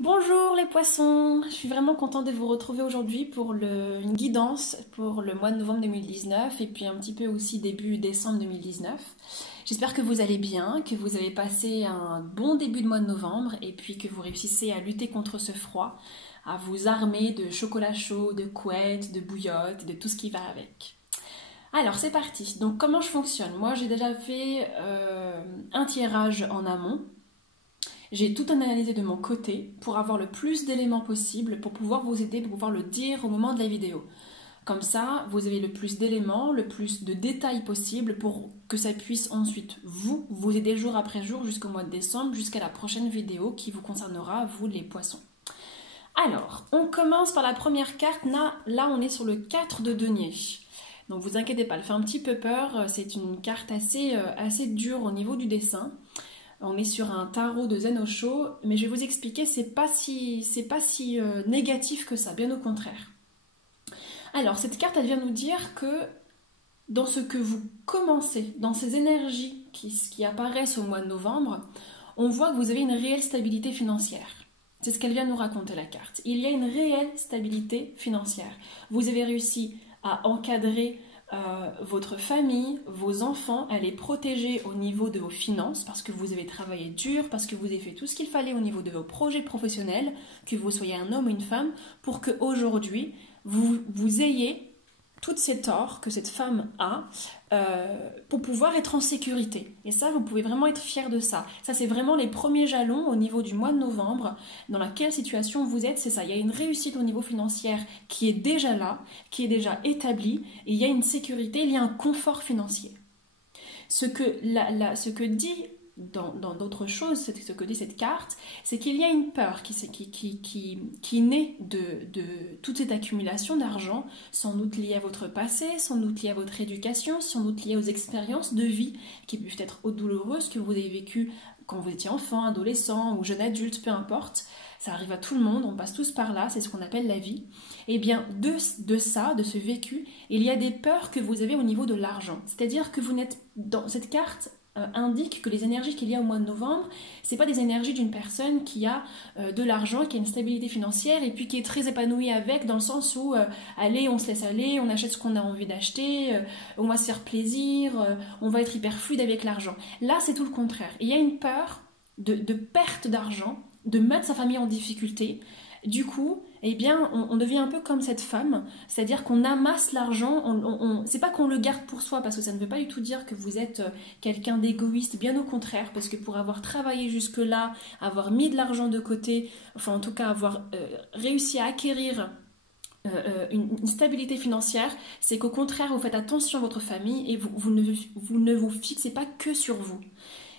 Bonjour les poissons, je suis vraiment contente de vous retrouver aujourd'hui pour une guidance pour le mois de novembre 2019 et puis un petit peu aussi début décembre 2019. J'espère que vous allez bien, que vous avez passé un bon début de mois de novembre et puis que vous réussissez à lutter contre ce froid, à vous armer de chocolat chaud, de couettes, de bouillottes, de tout ce qui va avec. Alors c'est parti, donc comment je fonctionne? Moi j'ai déjà fait un tirage en amont. J'ai tout analysé de mon côté pour avoir le plus d'éléments possible pour pouvoir vous aider, pour pouvoir le dire au moment de la vidéo. Comme ça, vous avez le plus d'éléments, le plus de détails possible pour que ça puisse ensuite vous aider jour après jour jusqu'au mois de décembre, jusqu'à la prochaine vidéo qui vous concernera, vous les poissons. Alors, on commence par la première carte. Là on est sur le 4 de denier. Donc vous inquiétez pas, elle fait un petit peu peur. C'est une carte assez dure au niveau du dessin. On est sur un tarot de Zen Osho, mais je vais vous expliquer, c'est pas si négatif que ça, bien au contraire. Alors, cette carte, elle vient nous dire que dans ce que vous commencez, dans ces énergies qui apparaissent au mois de novembre, on voit que vous avez une réelle stabilité financière. C'est ce qu'elle vient nous raconter, la carte. Il y a une réelle stabilité financière. Vous avez réussi à encadrer votre famille, vos enfants, elle est protégée au niveau de vos finances parce que vous avez travaillé dur, parce que vous avez fait tout ce qu'il fallait au niveau de vos projets professionnels, que vous soyez un homme ou une femme, pour qu'aujourd'hui, vous ayez toutes ces torts que cette femme a pour pouvoir être en sécurité. Et ça, vous pouvez vraiment être fiers de ça. Ça, c'est vraiment les premiers jalons au niveau du mois de novembre. Dans laquelle situation vous êtes, c'est ça. Il y a une réussite au niveau financier qui est déjà là, qui est déjà établie, et il y a une sécurité, il y a un confort financier. Ce que dit dans d'autres choses, ce que dit cette carte, c'est qu'il y a une peur qui naît de toute cette accumulation d'argent, sans doute liée à votre passé, sans doute liée à votre éducation, sans doute liée aux expériences de vie qui peuvent être douloureuses que vous avez vécues quand vous étiez enfant, adolescent ou jeune adulte, peu importe. Ça arrive à tout le monde, on passe tous par là, c'est ce qu'on appelle la vie. Et bien de ça, de ce vécu, il y a des peurs que vous avez au niveau de l'argent. C'est-à-dire que vous n'êtes dans cette carte indique que les énergies qu'il y a au mois de novembre, c'est pas des énergies d'une personne qui a de l'argent, qui a une stabilité financière et puis qui est très épanouie avec, dans le sens où allez, on se laisse aller, on achète ce qu'on a envie d'acheter, on va se faire plaisir, on va être hyper fluide avec l'argent. Là, c'est tout le contraire. Il y a une peur de perte d'argent, de mettre sa famille en difficulté. Du coup, eh bien, on devient un peu comme cette femme, c'est-à-dire qu'on amasse l'argent, c'est pas qu'on le garde pour soi, parce que ça ne veut pas du tout dire que vous êtes quelqu'un d'égoïste, bien au contraire, parce que pour avoir travaillé jusque-là, avoir mis de l'argent de côté, enfin en tout cas avoir réussi à acquérir une stabilité financière, c'est qu'au contraire, vous faites attention à votre famille et vous ne vous fixez pas que sur vous.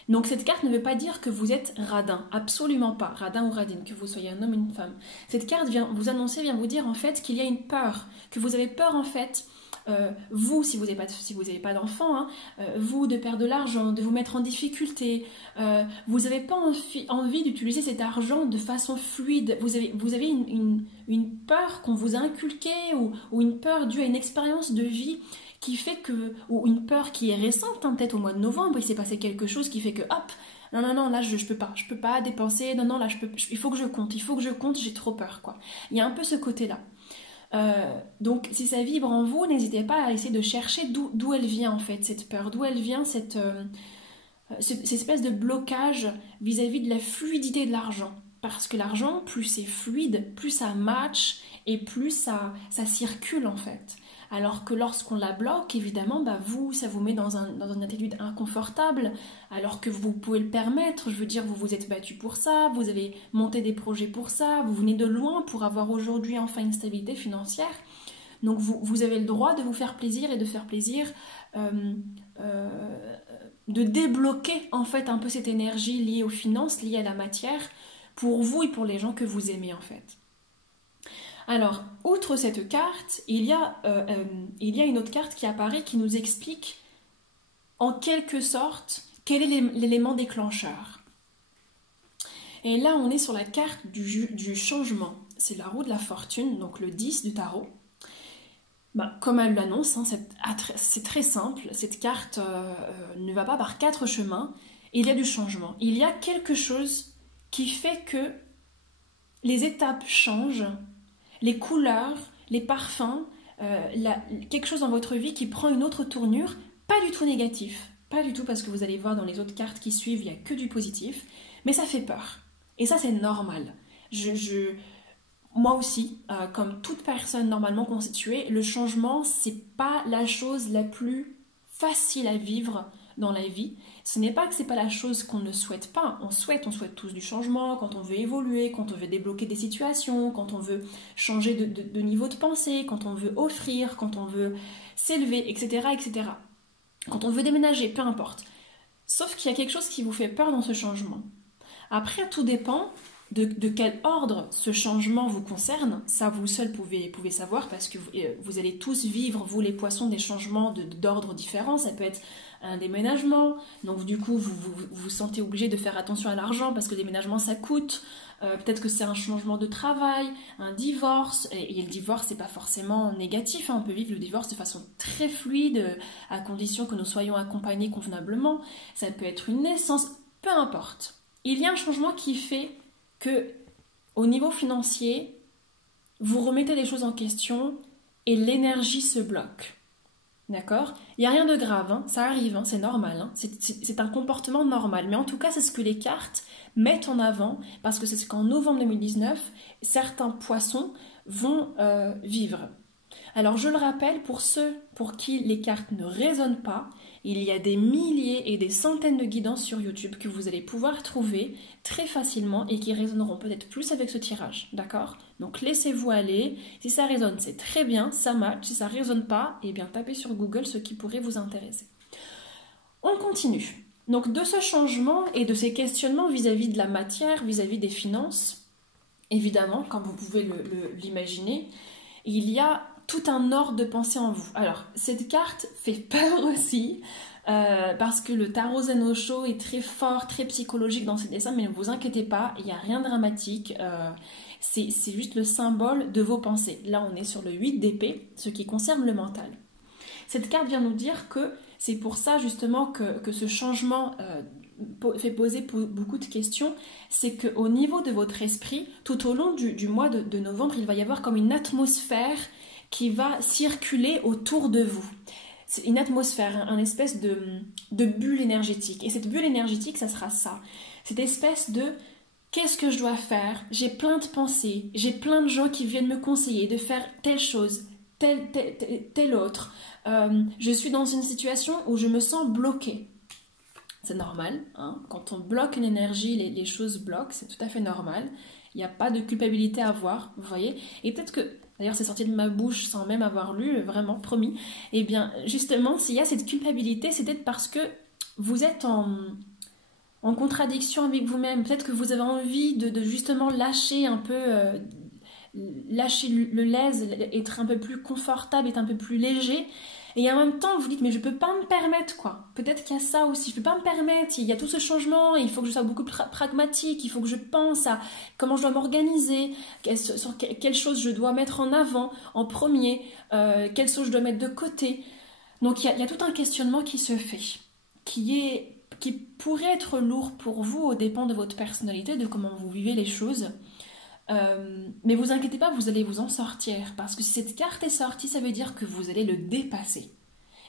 Donc cette carte ne veut pas dire que vous êtes radin, absolument pas, radin ou radine, que vous soyez un homme ou une femme. Cette carte vient vous annoncer, vient vous dire en fait qu'il y a une peur, que vous avez peur en fait, vous, si vous n'avez pas d'enfant, hein, vous de perdre de l'argent, de vous mettre en difficulté, vous n'avez pas envie d'utiliser cet argent de façon fluide, vous avez une peur qu'on vous a inculquée ou une peur due à une expérience de vie qui fait que, ou une peur qui est récente, hein, peut-être au mois de novembre, il s'est passé quelque chose qui fait que, hop, non, là je peux pas dépenser, non, là il faut que je compte, j'ai trop peur, quoi. Il y a un peu ce côté-là. Donc si ça vibre en vous, n'hésitez pas à essayer de chercher d'où elle vient en fait, cette peur, d'où elle vient cette espèce de blocage vis-à-vis de la fluidité de l'argent. Parce que l'argent, plus c'est fluide, plus ça match et plus ça circule en fait. Alors que lorsqu'on la bloque, évidemment, bah ça vous met dans une attitude inconfortable, alors que vous pouvez le permettre. Je veux dire, vous vous êtes battu pour ça, vous avez monté des projets pour ça, vous venez de loin pour avoir aujourd'hui enfin une stabilité financière. Donc vous avez le droit de vous faire plaisir et de faire plaisir, de débloquer en fait un peu cette énergie liée aux finances, liée à la matière, pour vous et pour les gens que vous aimez en fait. Alors, outre cette carte, il y a une autre carte qui apparaît qui nous explique en quelque sorte quel est l'élément déclencheur. Et là, on est sur la carte du changement. C'est la roue de la fortune, donc le 10 du tarot. Comme elle l'annonce, hein, c'est très simple. Cette carte ne va pas par 4 chemins. Il y a du changement. Il y a quelque chose qui fait que les étapes changent, les couleurs, les parfums, quelque chose dans votre vie qui prend une autre tournure, pas du tout négatif, pas du tout parce que vous allez voir dans les autres cartes qui suivent, il n'y a que du positif, mais ça fait peur. Et ça, c'est normal. Moi aussi, comme toute personne normalement constituée, le changement, c'est pas la chose la plus facile à vivre dans la vie. Ce n'est pas que c'est pas la chose qu'on ne souhaite pas. On souhaite tous du changement, quand on veut évoluer, quand on veut débloquer des situations, quand on veut changer de niveau de pensée, quand on veut offrir, quand on veut s'élever, etc., etc. Quand on veut déménager, peu importe. Sauf qu'il y a quelque chose qui vous fait peur dans ce changement. Après, tout dépend de quel ordre ce changement vous concerne. Ça, vous seul pouvez savoir parce que vous allez tous vivre, vous les poissons, des changements d'ordre différents. Ça peut être un déménagement, donc du coup vous sentez obligé de faire attention à l'argent parce que le déménagement ça coûte. Peut-être que c'est un changement de travail, un divorce, et le divorce c'est pas forcément négatif, hein. On peut vivre le divorce de façon très fluide à condition que nous soyons accompagnés convenablement. Ça peut être une naissance, peu importe. Il y a un changement qui fait que au niveau financier, vous remettez les choses en question et l'énergie se bloque. D'accord? Il n'y a rien de grave, hein, ça arrive, hein, c'est normal, hein, c'est un comportement normal. Mais en tout cas, c'est ce que les cartes mettent en avant, parce que c'est ce qu'en novembre 2019, certains poissons vont vivre. Alors je le rappelle, pour ceux pour qui les cartes ne résonnent pas, il y a des milliers et des centaines de guidances sur YouTube que vous allez pouvoir trouver très facilement et qui résonneront peut-être plus avec ce tirage, d'accord? Donc laissez-vous aller, si ça résonne c'est très bien, ça match, si ça ne résonne pas, eh bien tapez sur Google ce qui pourrait vous intéresser. On continue. Donc de ce changement et de ces questionnements vis-à-vis de la matière, vis-à-vis des finances, évidemment, comme vous pouvez l'imaginer, il y a tout un ordre de pensée en vous. Alors, cette carte fait peur aussi, parce que le tarot Zen Osho est très fort, très psychologique dans ses dessins, mais ne vous inquiétez pas, il n'y a rien de dramatique, c'est juste le symbole de vos pensées. Là, on est sur le 8 d'épée, ce qui concerne le mental. Cette carte vient nous dire que c'est pour ça justement que ce changement fait poser beaucoup de questions, c'est qu'au niveau de votre esprit, tout au long du mois de novembre, il va y avoir comme une atmosphère qui va circuler autour de vous. C'est une atmosphère, une espèce de bulle énergétique. Et cette bulle énergétique, ça sera ça. Cette espèce de qu'est-ce que je dois faire? J'ai plein de pensées, j'ai plein de gens qui viennent me conseiller de faire telle chose, telle autre. Je suis dans une situation où je me sens bloquée. C'est normal, hein? Quand on bloque une énergie, les choses bloquent, c'est tout à fait normal. Il n'y a pas de culpabilité à avoir, vous voyez. Et peut-être que, d'ailleurs c'est sorti de ma bouche sans même avoir lu, vraiment, promis. Eh bien, justement, s'il y a cette culpabilité, c'est peut-être parce que vous êtes en contradiction avec vous-même. Peut-être que vous avez envie de justement lâcher un peu, lâcher le lèse, être un peu plus confortable, être un peu plus léger. Et en même temps, vous dites, mais je peux pas me permettre, quoi. Peut-être qu'il y a ça aussi, je peux pas me permettre, il y a tout ce changement, il faut que je sois beaucoup plus pragmatique, il faut que je pense à comment je dois m'organiser, sur quelle chose je dois mettre en avant, en premier, quelle chose je dois mettre de côté. Donc il y a tout un questionnement qui se fait, qui pourrait être lourd pour vous au dépend de votre personnalité, de comment vous vivez les choses. Mais vous inquiétez pas, vous allez vous en sortir, parce que si cette carte est sortie, ça veut dire que vous allez le dépasser.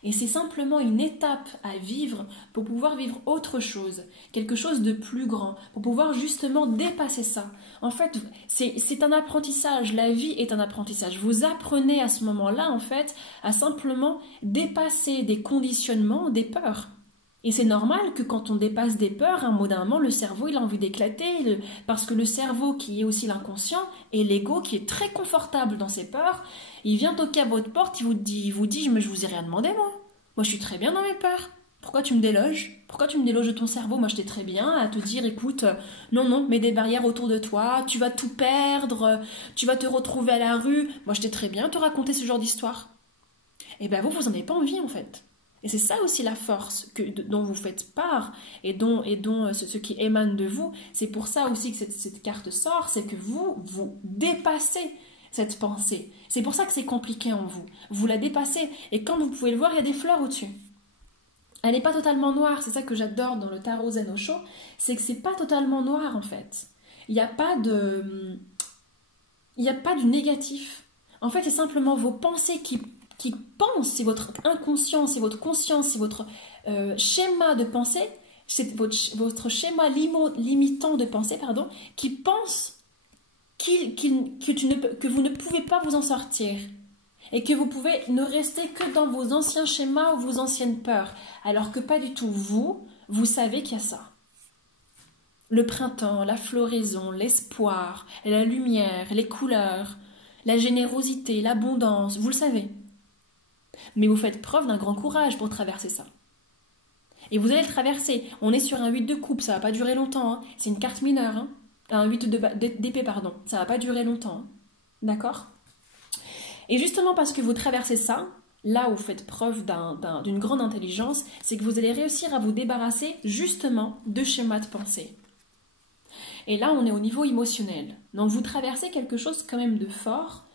Et c'est simplement une étape à vivre pour pouvoir vivre autre chose, quelque chose de plus grand, pour pouvoir justement dépasser ça. En fait, c'est un apprentissage, la vie est un apprentissage. Vous apprenez à ce moment-là, en fait, à simplement dépasser des conditionnements, des peurs. Et c'est normal que quand on dépasse des peurs, à un moment, le cerveau il a envie d'éclater, parce que le cerveau qui est aussi l'inconscient et l'ego qui est très confortable dans ses peurs, il vient toquer à votre porte, il vous dit mais je vous ai rien demandé moi. Moi je suis très bien dans mes peurs. Pourquoi tu me déloges? Pourquoi tu me déloges de ton cerveau? Moi j'étais très bien à te dire écoute, non, mets des barrières autour de toi, tu vas tout perdre, tu vas te retrouver à la rue. Moi j'étais très bien à te raconter ce genre d'histoire. Et ben vous en avez pas envie en fait. Et c'est ça aussi la force dont vous faites part et dont ce qui émane de vous. C'est pour ça aussi que cette carte sort, c'est que vous dépassez cette pensée. C'est pour ça que c'est compliqué en vous. Vous la dépassez. Et comme vous pouvez le voir, il y a des fleurs au-dessus. Elle n'est pas totalement noire. C'est ça que j'adore dans le tarot Zen Osho. C'est que c'est pas totalement noir en fait. Il n'y a pas de... Il n'y a pas du négatif. En fait, c'est simplement vos pensées qui pensent, c'est votre inconscient, c'est votre conscience, c'est votre schéma de pensée, c'est votre schéma limitant de pensée, pardon, qui pense que vous ne pouvez pas vous en sortir. Et que vous pouvez ne rester que dans vos anciens schémas ou vos anciennes peurs. Alors que pas du tout. Vous savez qu'il y a ça. Le printemps, la floraison, l'espoir, la lumière, les couleurs, la générosité, l'abondance, vous le savez. Mais vous faites preuve d'un grand courage pour traverser ça. Et vous allez le traverser. On est sur un 8 de coupe, ça va pas durer longtemps. Hein. C'est une carte mineure. Hein. Un 8 d'épée, pardon. Ça va pas durer longtemps. Hein. D'accord ? Et justement parce que vous traversez ça, là où vous faites preuve d'une grande intelligence, c'est que vous allez réussir à vous débarrasser justement de schémas de pensée. Et là, on est au niveau émotionnel. Donc vous traversez quelque chose quand même de fort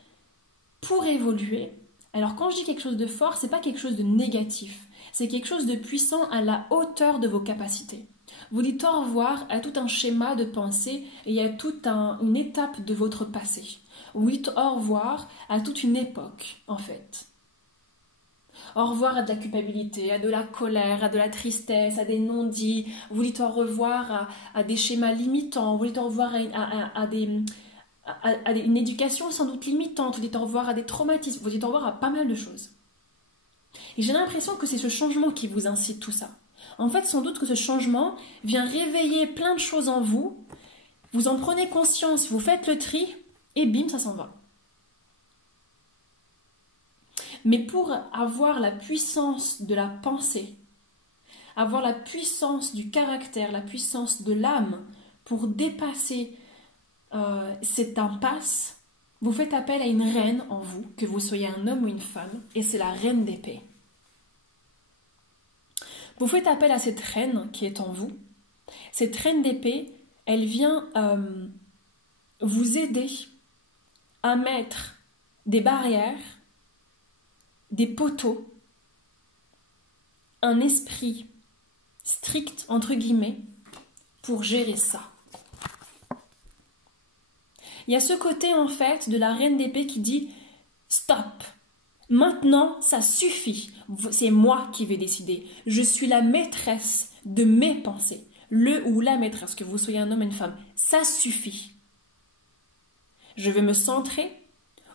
pour évoluer. Alors quand je dis quelque chose de fort, c'est pas quelque chose de négatif. C'est quelque chose de puissant à la hauteur de vos capacités. Vous dites au revoir à tout un schéma de pensée et à toute une étape de votre passé. Vous dites au revoir à toute une époque, en fait. Au revoir à de la culpabilité, à de la colère, à de la tristesse, à des non-dits. Vous dites au revoir à des schémas limitants. Vous dites au revoir à une éducation sans doute limitante. Vous dites au revoir à des traumatismes. Vous dites au revoir à pas mal de choses. Et j'ai l'impression que c'est ce changement qui vous incite tout ça. En fait, sans doute que ce changement vient réveiller plein de choses en vous. Vous en prenez conscience, vous faites le tri. Et bim, ça s'en va. Mais pour avoir la puissance de la pensée, avoir la puissance du caractère, la puissance de l'âme, pour dépasser cette impasse, vous faites appel à une reine en vous, que vous soyez un homme ou une femme, et c'est la reine d'épée. Vous faites appel à cette reine qui est en vous. Cette reine d'épée, elle vient vous aider à mettre des barrières, des poteaux, un esprit strict, entre guillemets, pour gérer ça. Il y a ce côté, en fait, de la reine d'épée qui dit « Stop ! Maintenant, ça suffit. C'est moi qui vais décider. Je suis la maîtresse de mes pensées. Le ou la maîtresse, que vous soyez un homme ou une femme, ça suffit. Je vais me centrer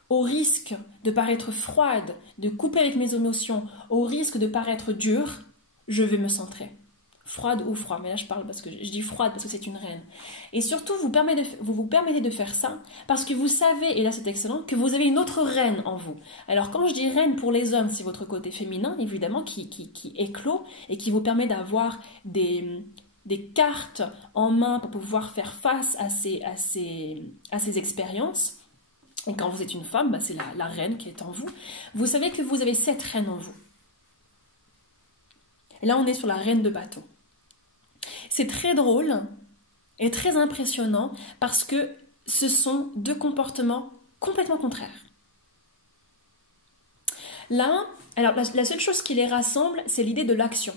au risque de paraître froide, de couper avec mes émotions, au risque de paraître dure, je vais me centrer. Froide ou froid, mais là je parle parce que je dis froide parce que c'est une reine. Et surtout, vous vous permettez de faire ça parce que vous savez, et là c'est excellent, que vous avez une autre reine en vous. Alors quand je dis reine pour les hommes, c'est votre côté féminin, évidemment, qui éclot et qui vous permet d'avoir des cartes en main pour pouvoir faire face à ces expériences. Et quand vous êtes une femme, bah c'est la reine qui est en vous. Vous savez que vous avez cette reine en vous. Et là, on est sur la reine de bâton. C'est très drôle et très impressionnant parce que ce sont deux comportements complètement contraires. Là, alors la seule chose qui les rassemble, c'est l'idée de l'action.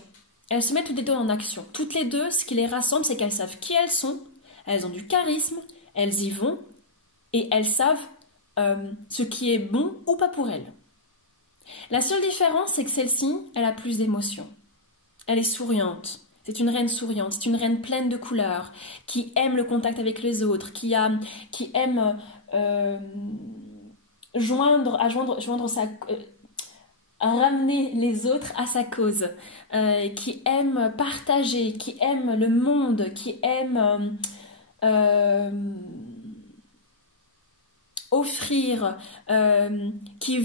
Elles se mettent toutes les deux en action. Toutes les deux, ce qui les rassemble, c'est qu'elles savent qui elles sont, elles ont du charisme, elles y vont et elles savent ce qui est bon ou pas pour elles. La seule différence, c'est que celle-ci, elle a plus d'émotions. Elle est souriante. C'est une reine souriante, c'est une reine pleine de couleurs, qui aime le contact avec les autres, qui aime ramener les autres à sa cause, qui aime partager, qui aime le monde, qui aime offrir, qui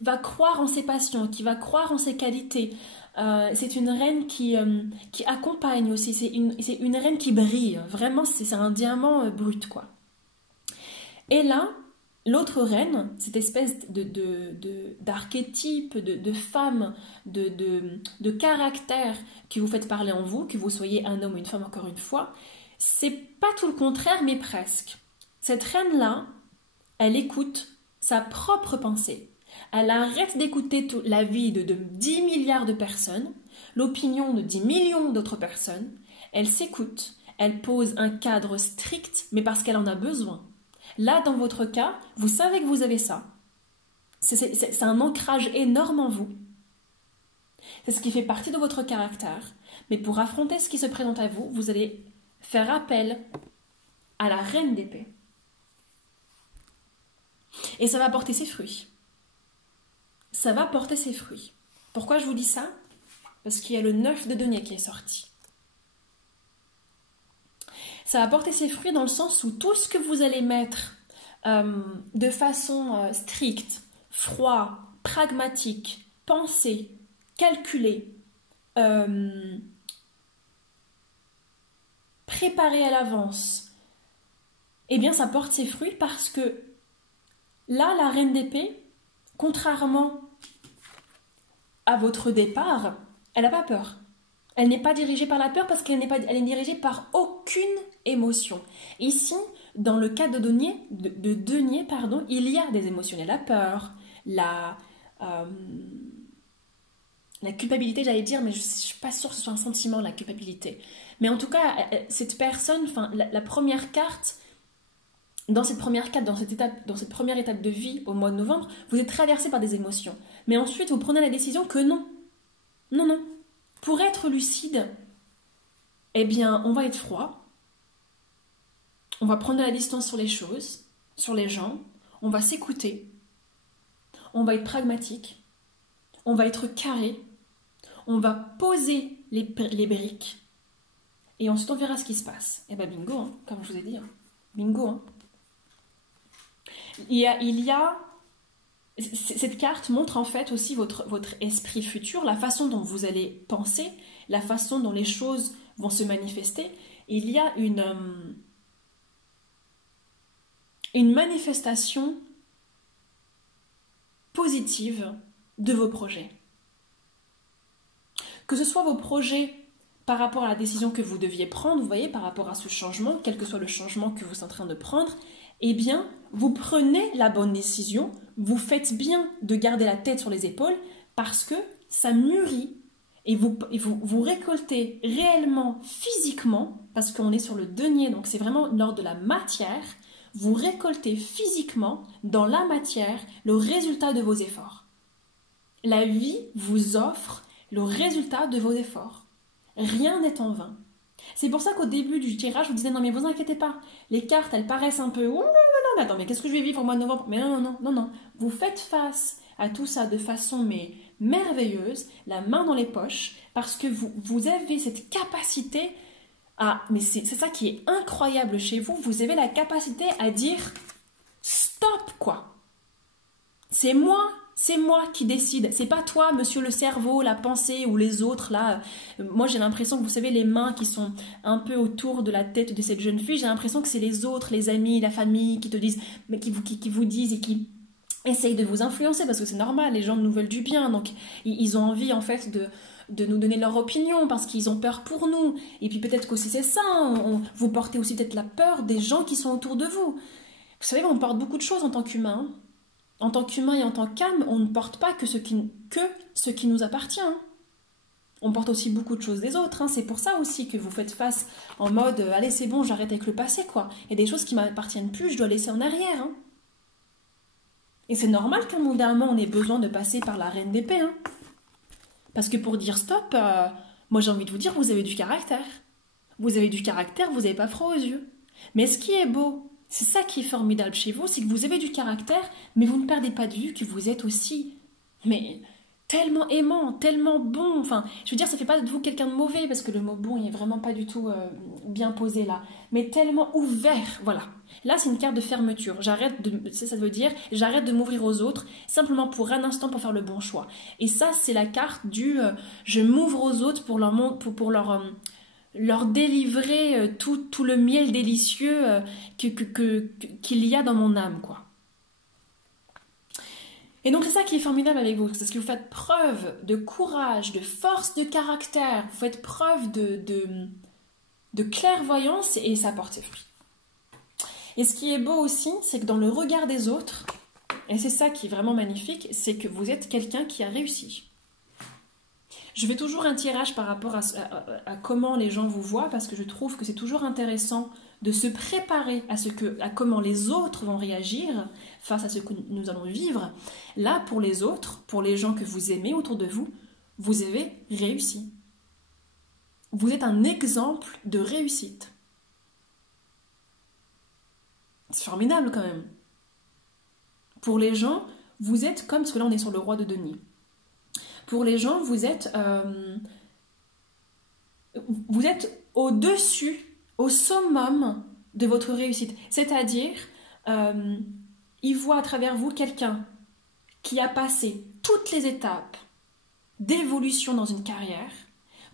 va croire en ses passions, qui va croire en ses qualités. C'est une reine qui accompagne aussi, c'est une reine qui brille, vraiment c'est un diamant brut quoi. Et là, l'autre reine, cette espèce d'archétype, de femme, de caractère que vous faites parler en vous, que vous soyez un homme ou une femme encore une fois, c'est pas tout le contraire mais presque. Cette reine-là, elle écoute sa propre pensée. Elle arrête d'écouter la vie de 10 milliards de personnes, l'opinion de 10 millions d'autres personnes. Elle s'écoute, elle pose un cadre strict, mais parce qu'elle en a besoin. Là, dans votre cas, vous savez que vous avez ça. C'est un ancrage énorme en vous. C'est ce qui fait partie de votre caractère. Mais pour affronter ce qui se présente à vous, vous allez faire appel à la reine d'épée. Et ça va porter ses fruits. Ça va porter ses fruits. Pourquoi je vous dis ça? Parce qu'il y a le 9 de denier qui est sorti. Ça va porter ses fruits dans le sens où tout ce que vous allez mettre de façon stricte, froid, pragmatique, pensé, calculé, préparé à l'avance, eh bien ça porte ses fruits parce que là, la reine d'épée, contrairement à votre départ, elle n'a pas peur. Elle n'est pas dirigée par la peur parce qu'elle elle est dirigée par aucune émotion. Ici, dans le cas de Denier, il y a des émotions. Il y a la peur, la culpabilité, j'allais dire, mais je ne suis pas sûre que ce soit un sentiment, la culpabilité. Mais en tout cas, cette personne, enfin, la première carte, dans cette première étape de vie au mois de novembre, vous êtes traversé par des émotions. Mais ensuite, vous prenez la décision que non. Non, non. Pour être lucide, eh bien, on va être froid. On va prendre de la distance sur les choses, sur les gens. On va s'écouter. On va être pragmatique. On va être carré. On va poser les briques. Et ensuite, on verra ce qui se passe. Eh bien, bingo, hein, comme je vous ai dit. Hein. Bingo, hein. Cette carte montre en fait aussi votre esprit futur, la façon dont vous allez penser, la façon dont les choses vont se manifester. Il y a une manifestation positive de vos projets. Que ce soit vos projets par rapport à la décision que vous deviez prendre, vous voyez, par rapport à ce changement, quel que soit le changement que vous êtes en train de prendre, eh bien, vous prenez la bonne décision, vous faites bien de garder la tête sur les épaules parce que ça mûrit et vous récoltez réellement, physiquement, parce qu'on est sur le denier, donc c'est vraiment l'ordre de la matière, vous récoltez physiquement, dans la matière, le résultat de vos efforts. La vie vous offre le résultat de vos efforts. Rien n'est en vain. C'est pour ça qu'au début du tirage, je vous disais, non mais vous inquiétez pas, les cartes, elles paraissent un peu, oh non, non, non, attends, mais qu'est-ce que je vais vivre au mois de novembre? Mais non, non, non, non, non, vous faites face à tout ça de façon mais merveilleuse, la main dans les poches, parce que vous avez cette capacité à, mais c'est ça qui est incroyable chez vous, vous avez la capacité à dire, stop quoi, c'est moi qui décide. C'est pas toi, monsieur le cerveau, la pensée ou les autres là. Moi, j'ai l'impression que vous savez les mains qui sont un peu autour de la tête de cette jeune fille. J'ai l'impression que c'est les autres, les amis, la famille qui te disent, mais qui vous disent et qui essayent de vous influencer parce que c'est normal. Les gens nous veulent du bien, donc ils ont envie en fait de nous donner leur opinion parce qu'ils ont peur pour nous. Et puis peut-être qu'aussi c'est ça. Vous portez aussi peut-être la peur des gens qui sont autour de vous. Vous savez, on porte beaucoup de choses en tant qu'humain. En tant qu'humain et en tant qu'âme, on ne porte pas que ce qui nous appartient. On porte aussi beaucoup de choses des autres. C'est pour ça aussi que vous faites face en mode « Allez, c'est bon, j'arrête avec le passé. » quoi. Il y a des choses qui ne m'appartiennent plus, je dois laisser en arrière. Et c'est normal qu'à un moment, on ait besoin de passer par la reine d'épée. Parce que pour dire stop, moi j'ai envie de vous dire, vous avez du caractère. Vous avez du caractère, vous n'avez pas froid aux yeux. Mais ce qui est beau, c'est ça qui est formidable chez vous, c'est que vous avez du caractère, mais vous ne perdez pas de vue que vous êtes aussi, mais tellement aimant, tellement bon. Enfin, je veux dire, ça ne fait pas de vous quelqu'un de mauvais, parce que le mot bon, il n'est vraiment pas du tout bien posé là, mais tellement ouvert, voilà. Là, c'est une carte de fermeture. Ça veut dire, j'arrête de m'ouvrir aux autres, simplement pour un instant pour faire le bon choix. Et ça, c'est la carte du je m'ouvre aux autres pour leur délivrer tout le miel délicieux qu'il y a dans mon âme, quoi. Et donc c'est ça qui est formidable avec vous, c'est ce que vous faites preuve de courage, de force de caractère, vous faites preuve de clairvoyance et ça porte ses fruits. Et ce qui est beau aussi, c'est que dans le regard des autres, et c'est ça qui est vraiment magnifique, c'est que vous êtes quelqu'un qui a réussi. Je fais toujours un tirage par rapport à comment les gens vous voient parce que je trouve que c'est toujours intéressant de se préparer à comment les autres vont réagir face à ce que nous allons vivre, là, pour les autres, pour les gens que vous aimez autour de vous, vous avez réussi. Vous êtes un exemple de réussite. C'est formidable quand même. Pour les gens, vous êtes comme, parce que là on est sur le roi de denier. Pour les gens, vous êtes au-dessus, au summum de votre réussite. C'est-à-dire, ils voient à travers vous quelqu'un qui a passé toutes les étapes d'évolution dans une carrière,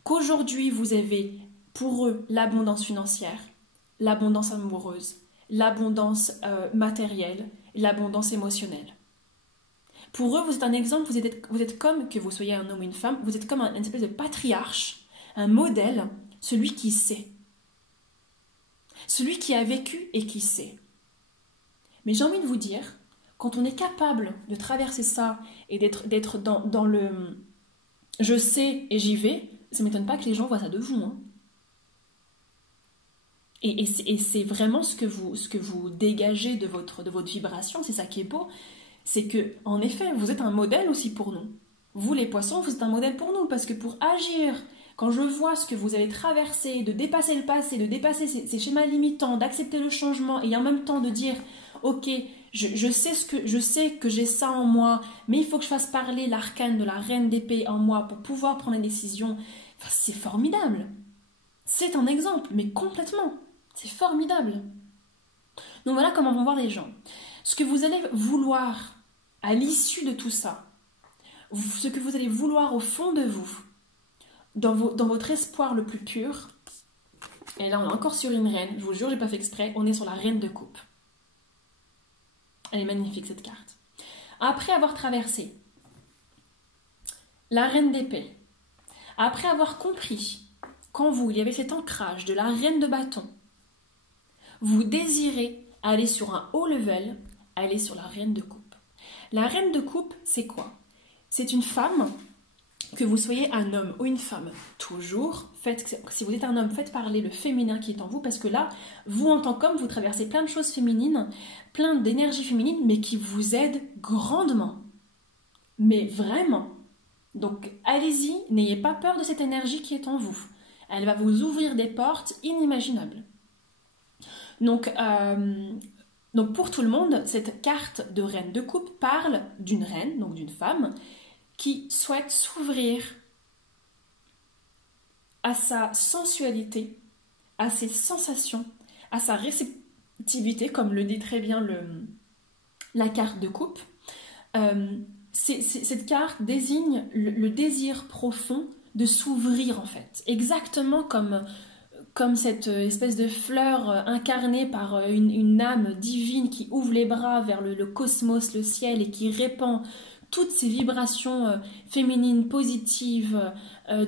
qu'aujourd'hui vous avez pour eux l'abondance financière, l'abondance amoureuse, l'abondance matérielle, l'abondance émotionnelle. Pour eux, vous êtes un exemple, vous êtes comme, que vous soyez un homme ou une femme, vous êtes comme une espèce de patriarche, un modèle, celui qui sait. Celui qui a vécu et qui sait. Mais j'ai envie de vous dire, quand on est capable de traverser ça et d'être dans le « je sais et j'y vais », ça ne m'étonne pas que les gens voient ça de vous. Hein. Et c'est vraiment ce que vous dégagez de votre vibration, c'est ça qui est beau. C'est que, en effet, vous êtes un modèle aussi pour nous. Vous, les poissons, vous êtes un modèle pour nous, parce que pour agir, quand je vois ce que vous avez traversé, de dépasser le passé, de dépasser ces schémas limitants, d'accepter le changement, et en même temps de dire, ok, je sais que j'ai ça en moi, mais il faut que je fasse parler l'arcane de la reine d'épée en moi pour pouvoir prendre des décisions. Enfin, c'est formidable. C'est un exemple, mais complètement. C'est formidable. Donc voilà comment vont voir les gens. Ce que vous allez vouloir à l'issue de tout ça, ce que vous allez vouloir au fond de vous, dans votre espoir le plus pur, et là on est encore sur une reine, je vous jure, j'ai pas fait exprès, on est sur la reine de coupe. Elle est magnifique cette carte. Après avoir traversé la reine d'épée, après avoir compris qu'en vous il y avait cet ancrage de la reine de bâton, vous désirez aller sur un haut level, aller sur la reine de coupe. La reine de coupe, c'est quoi? C'est une femme, que vous soyez un homme ou une femme, toujours, si vous êtes un homme, faites parler le féminin qui est en vous, parce que là, vous en tant qu'homme, vous traversez plein de choses féminines, plein d'énergie féminine, mais qui vous aident grandement. Mais vraiment. Donc, allez-y, n'ayez pas peur de cette énergie qui est en vous. Elle va vous ouvrir des portes inimaginables. Donc pour tout le monde, cette carte de reine de coupe parle d'une reine, donc d'une femme, qui souhaite s'ouvrir à sa sensualité, à ses sensations, à sa réceptivité, comme le dit très bien la carte de coupe. Cette carte désigne le désir profond de s'ouvrir en fait, exactement comme cette espèce de fleur incarnée par une âme divine qui ouvre les bras vers le cosmos, le ciel, et qui répand toutes ces vibrations féminines, positives,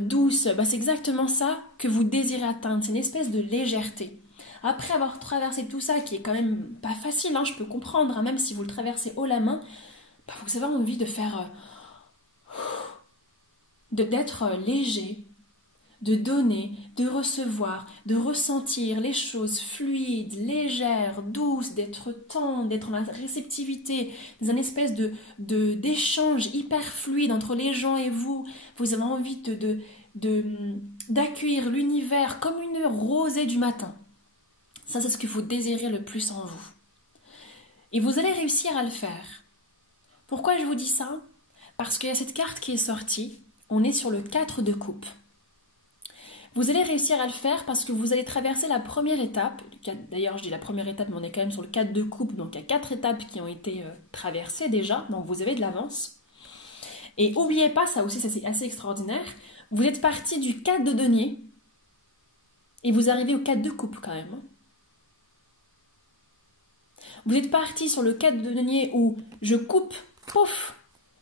douces. C'est exactement ça que vous désirez atteindre, c'est une espèce de légèreté. Après avoir traversé tout ça, qui est quand même pas facile, je peux comprendre, même si vous le traversez haut la main, vous avez envie de faire... d'être léger, de donner, de recevoir, de ressentir les choses fluides, légères, douces, d'être tendre, d'être dans la réceptivité, dans une espèce d'échange hyper fluide entre les gens et vous. Vous avez envie d'accueillir l'univers comme une rosée du matin. Ça, c'est ce que vous désirez le plus en vous. Et vous allez réussir à le faire. Pourquoi je vous dis ça? Parce qu'il y a cette carte qui est sortie, on est sur le 4 de coupe. Vous allez réussir à le faire parce que vous allez traverser la première étape. D'ailleurs, je dis la première étape, mais on est quand même sur le 4 de coupe. Donc, il y a 4 étapes qui ont été traversées déjà. Donc, vous avez de l'avance. Et n'oubliez pas, ça aussi, ça c'est assez extraordinaire. Vous êtes parti du 4 de denier et vous arrivez au 4 de coupe quand même. Vous êtes parti sur le 4 de denier où je coupe, pouf,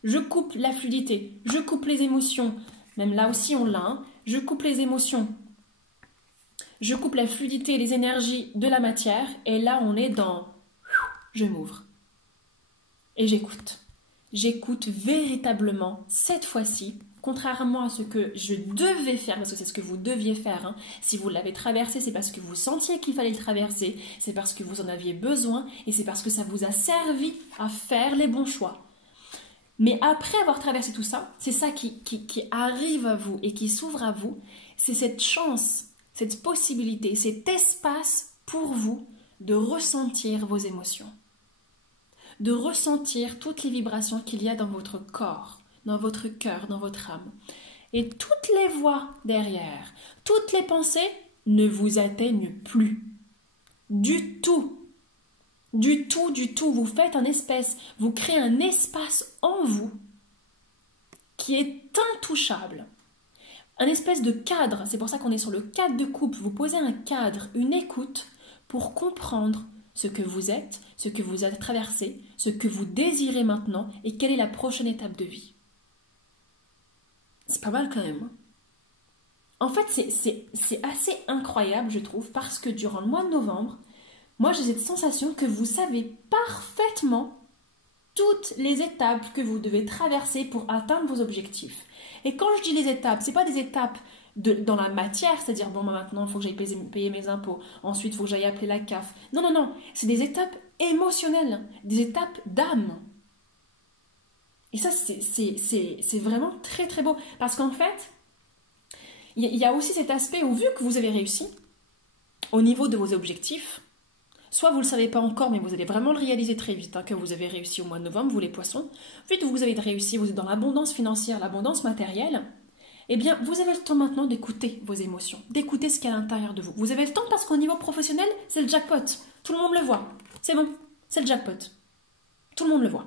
je coupe la fluidité, je coupe les émotions. Même là aussi, on l'a. Je coupe les émotions, je coupe la fluidité et les énergies de la matière, et là on est dans je m'ouvre et j'écoute. J'écoute véritablement cette fois-ci contrairement à ce que je devais faire, parce que c'est ce que vous deviez faire, hein. Si vous l'avez traversé, c'est parce que vous sentiez qu'il fallait le traverser, c'est parce que vous en aviez besoin, et c'est parce que ça vous a servi à faire les bons choix. Mais après avoir traversé tout ça, c'est ça qui arrive à vous et qui s'ouvre à vous, c'est cette chance, cette possibilité, cet espace pour vous de ressentir vos émotions, de ressentir toutes les vibrations qu'il y a dans votre corps, dans votre cœur, dans votre âme. Et toutes les voix derrière, toutes les pensées ne vous atteignent plus. Du tout. Du tout, du tout. Vous faites vous créez un espace en vous qui est intouchable. Un espèce de cadre. C'est pour ça qu'on est sur le cadre de coupe. Vous posez un cadre, une écoute pour comprendre ce que vous êtes, ce que vous avez traversé, ce que vous désirez maintenant et quelle est la prochaine étape de vie. C'est pas mal quand même. En fait, c'est assez incroyable, je trouve, parce que durant le mois de novembre, moi j'ai cette sensation que vous savez parfaitement toutes les étapes que vous devez traverser pour atteindre vos objectifs. Et quand je dis les étapes, c'est pas des étapes dans la matière, c'est-à-dire bon maintenant il faut que j'aille payer mes impôts, ensuite il faut que j'aille appeler la CAF. Non, non, non, c'est des étapes émotionnelles, des étapes d'âme. Et ça, c'est vraiment très très beau. Parce qu'en fait, il y a aussi cet aspect où vu que vous avez réussi, au niveau de vos objectifs, soit vous ne le savez pas encore, mais vous allez vraiment le réaliser très vite, hein, que vous avez réussi au mois de novembre, vous les poissons, vu que vous avez réussi, vous êtes dans l'abondance financière, l'abondance matérielle, eh bien, vous avez le temps maintenant d'écouter vos émotions, d'écouter ce qu'il y a à l'intérieur de vous. Vous avez le temps parce qu'au niveau professionnel, c'est le jackpot. Tout le monde le voit. C'est bon, c'est le jackpot. Tout le monde le voit.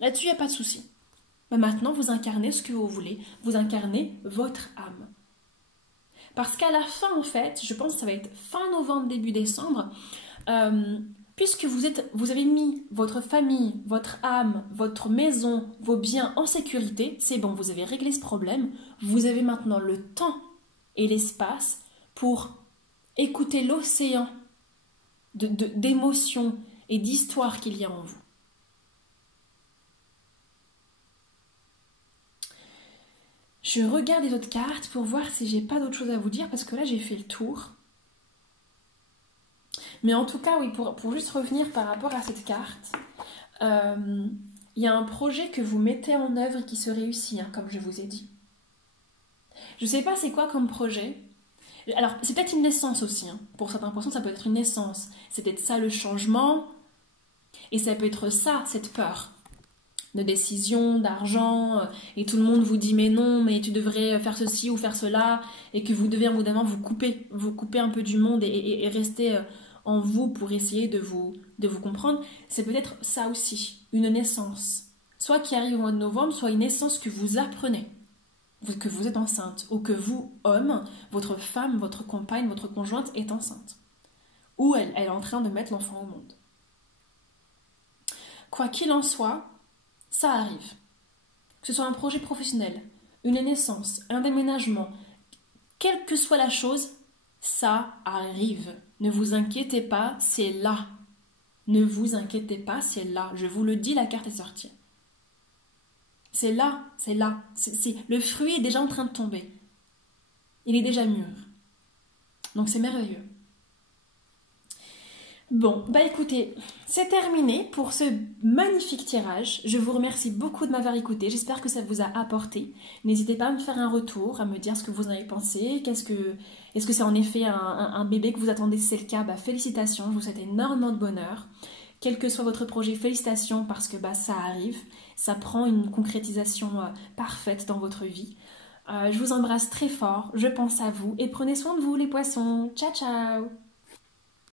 Là-dessus, il n'y a pas de souci. Mais maintenant, vous incarnez ce que vous voulez. Vous incarnez votre âme. Parce qu'à la fin, en fait, je pense que ça va être fin novembre, début décembre, puisque vous avez mis votre famille, votre âme, votre maison, vos biens en sécurité, c'est bon, vous avez réglé ce problème. Vous avez maintenant le temps et l'espace pour écouter l'océan d'émotions et d'histoires qu'il y a en vous. Je regarde les autres cartes pour voir si j'ai pas d'autre chose à vous dire, parce que là j'ai fait le tour. Mais en tout cas, oui, pour juste revenir par rapport à cette carte, il y a un projet que vous mettez en œuvre et qui se réussit, hein, comme je vous ai dit. Je sais pas c'est quoi comme projet. Alors, c'est peut-être une naissance aussi. Hein. Pour certaines personnes, ça peut être une naissance. C'est peut-être ça le changement. Et ça peut être ça, cette peur de décision, d'argent, et tout le monde vous dit mais non, mais tu devrais faire ceci ou faire cela, et que vous devez à un moment vous couper un peu du monde et rester en vous pour essayer de vous comprendre. C'est peut-être ça aussi, une naissance. Soit qui arrive au mois de novembre, soit une naissance que vous apprenez, que vous êtes enceinte, ou que vous, homme, votre femme, votre compagne, votre conjointe est enceinte. Ou elle est en train de mettre l'enfant au monde. Quoi qu'il en soit, ça arrive. Que ce soit un projet professionnel, une naissance, un déménagement, quelle que soit la chose, ça arrive. Ne vous inquiétez pas, c'est là. Ne vous inquiétez pas, c'est là. Je vous le dis, la carte est sortie. C'est là, c'est là. Le fruit est déjà en train de tomber. Il est déjà mûr. Donc c'est merveilleux. Bon, bah écoutez, c'est terminé pour ce magnifique tirage. Je vous remercie beaucoup de m'avoir écouté. J'espère que ça vous a apporté. N'hésitez pas à me faire un retour, à me dire ce que vous en avez pensé. Est-ce que c'est en effet un bébé que vous attendez? Si c'est le cas, bah félicitations. Je vous souhaite énormément de bonheur. Quel que soit votre projet, félicitations parce que bah ça arrive. Ça prend une concrétisation parfaite dans votre vie. Je vous embrasse très fort. Je pense à vous et prenez soin de vous les poissons. Ciao, ciao!